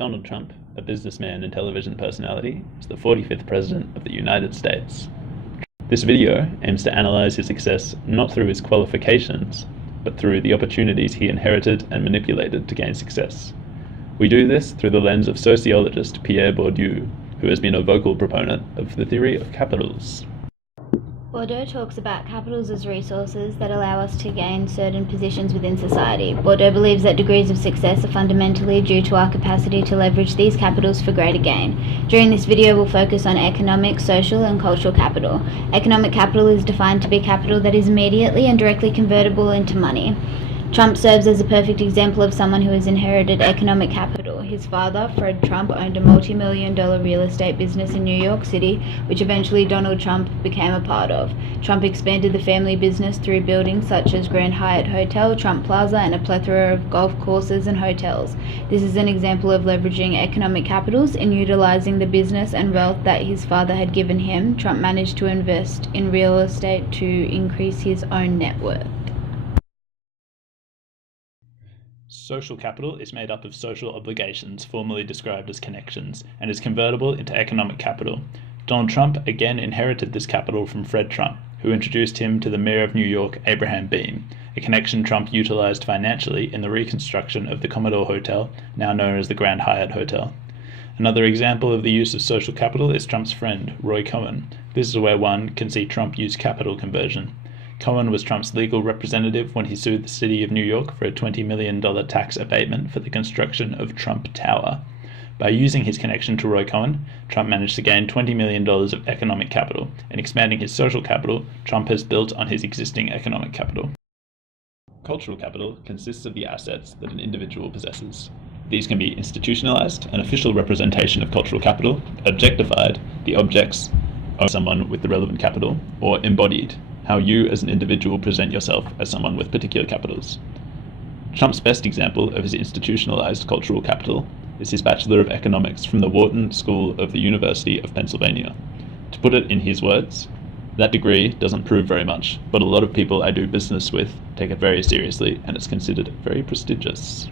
Donald Trump, a businessman and television personality, is the 45th President of the United States. This video aims to analyze his success not through his qualifications, but through the opportunities he inherited and manipulated to gain success. We do this through the lens of sociologist Pierre Bourdieu, who has been a vocal proponent of the theory of capitals. Bourdieu talks about capitals as resources that allow us to gain certain positions within society. Bourdieu believes that degrees of success are fundamentally due to our capacity to leverage these capitals for greater gain. During this video, we'll focus on economic, social, and cultural capital. Economic capital is defined to be capital that is immediately and directly convertible into money. Trump serves as a perfect example of someone who has inherited economic capital. His father, Fred Trump, owned a multi-million-dollar real estate business in New York City, which eventually Donald Trump became a part of. Trump expanded the family business through buildings such as Grand Hyatt Hotel, Trump Plaza, and a plethora of golf courses and hotels. This is an example of leveraging economic capitals. In utilizing the business and wealth that his father had given him, Trump managed to invest in real estate to increase his own net worth. Social capital is made up of social obligations, formerly described as connections, and is convertible into economic capital. Donald Trump again inherited this capital from Fred Trump, who introduced him to the mayor of New York, Abraham Bean, a connection Trump utilized financially in the reconstruction of the Commodore Hotel, now known as the Grand Hyatt Hotel. Another example of the use of social capital is Trump's friend, Roy Cohn. This is where one can see Trump use capital conversion. Cohen was Trump's legal representative when he sued the city of New York for a $20 million tax abatement for the construction of Trump Tower. By using his connection to Roy Cohn, Trump managed to gain $20 million of economic capital, and expanding his social capital, Trump has built on his existing economic capital. Cultural capital consists of the assets that an individual possesses. These can be institutionalized, an official representation of cultural capital, objectified, the objects of someone with the relevant capital, or embodied, how you as an individual present yourself as someone with particular capitals. Trump's best example of his institutionalized cultural capital is his Bachelor of Economics from the Wharton School of the University of Pennsylvania. To put it in his words, that degree doesn't prove very much, but a lot of people I do business with take it very seriously, and it's considered very prestigious.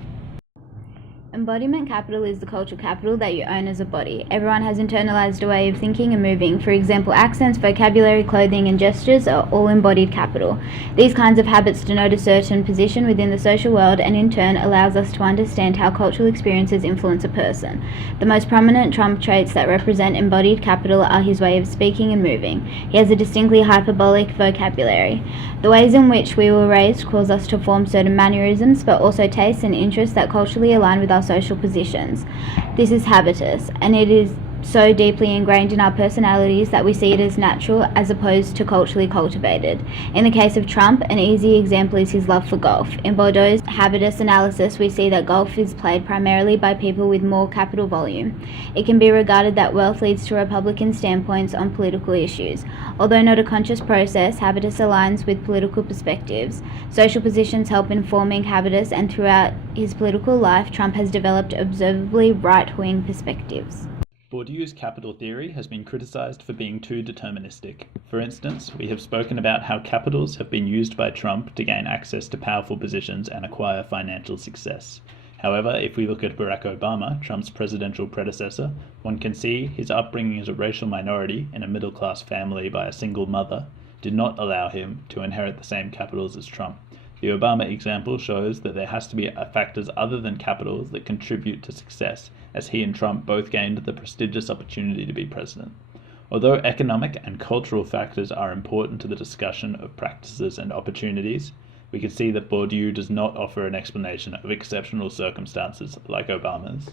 Embodiment capital is the cultural capital that you own as a body. Everyone has internalized a way of thinking and moving. For example, accents, vocabulary, clothing, and gestures are all embodied capital. These kinds of habits denote a certain position within the social world and in turn allows us to understand how cultural experiences influence a person. The most prominent Trump traits that represent embodied capital are his way of speaking and moving. He has a distinctly hyperbolic vocabulary. The ways in which we were raised cause us to form certain mannerisms, but also tastes and interests that culturally align with our social positions. This is habitus, and it is so deeply ingrained in our personalities that we see it as natural as opposed to culturally cultivated. In the case of Trump, an easy example is his love for golf. In Bourdieu's habitus analysis, we see that golf is played primarily by people with more capital volume. It can be regarded that wealth leads to Republican standpoints on political issues. Although not a conscious process, habitus aligns with political perspectives. Social positions help in forming habitus, and throughout his political life, Trump has developed observably right-wing perspectives. Bourdieu's capital theory has been criticized for being too deterministic. For instance, we have spoken about how capitals have been used by Trump to gain access to powerful positions and acquire financial success. However, if we look at Barack Obama, Trump's presidential predecessor, one can see his upbringing as a racial minority in a middle-class family by a single mother did not allow him to inherit the same capitals as Trump. The Obama example shows that there has to be factors other than capitals that contribute to success, as he and Trump both gained the prestigious opportunity to be president. Although economic and cultural factors are important to the discussion of practices and opportunities, we can see that Bourdieu does not offer an explanation of exceptional circumstances like Obama's.